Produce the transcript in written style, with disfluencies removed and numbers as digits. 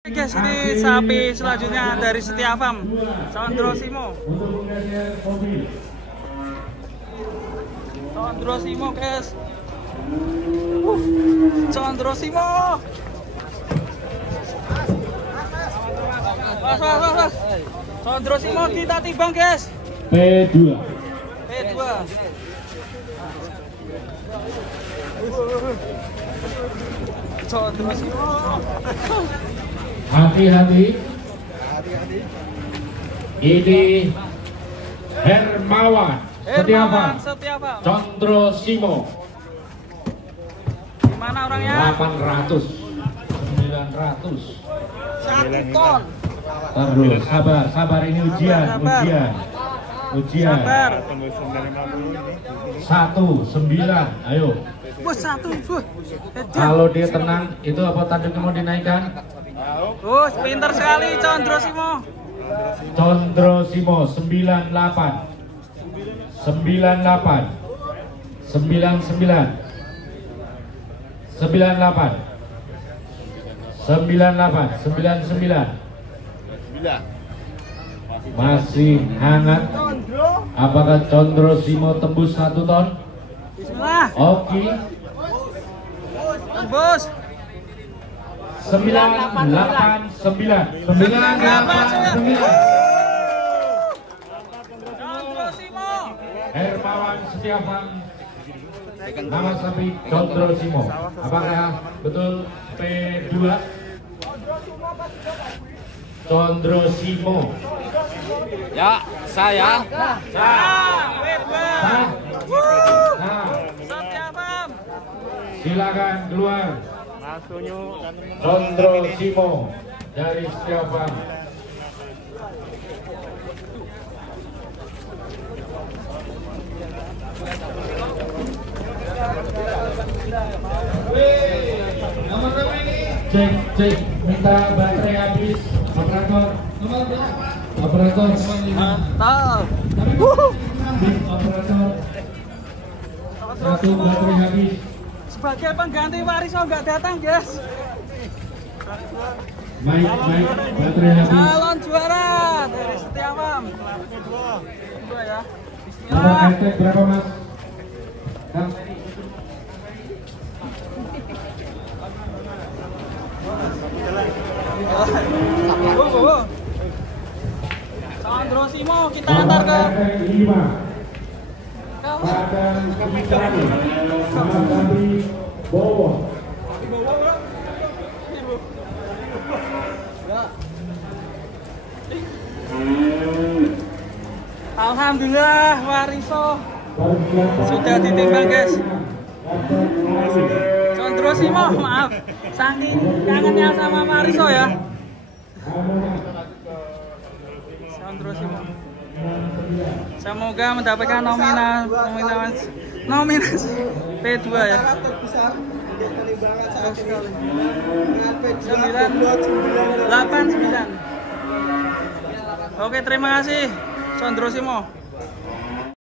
Guys, ini sapi selanjutnya dari Setia Farm, Condro Simo. Condro Simo, guys. Condro Simo. Pas. Condro Simo kita timbang, guys. P2. Condro Simo. Hati-hati. Ini Hermawan Setia Farm, Condro Simo. Gimana orangnya? 800, 900. 1 ton. Terus sabar ini ujian. Sabar. 19, ayo. Wah, 1. Kalau dia tenang, itu apa tanduknya mau dinaikkan? Pintar sekali Condro Simo. Condro Simo 98 masih hangat. Apakah Condro Simo tembus 1 ton? Bismillah. Oke. Tembus. 989. Condro Simo. Hermawan Setia Farm, nama sapi Condro Simo. Apakah betul P2? Condro Simo. Ya, saya. Setia Farm. Silakan keluar. Condro Simo dari Setia Farm. Cek, minta baterai habis. Operator. Mantap. Operator. 1 baterai habis. Sebagai pengganti Wariso nggak datang, guys. Baik, baterai habis. Calon juara dari Setia Farm. Dua ya. Nomor Bismillah. hashtag berapa, Mas? Kang? Condro Simo kita antar ke Hashtag 5. Padang Citrani. Nama sapi Bowo. Alhamdulillah Wariso sudah ditimbang, guys. Condro Simo, maaf, saking kangennya sama Wariso ya. Condro Simo. Semoga mendapatkan nominasi P2 ya. 989. Oke, terima kasih Condro Simo.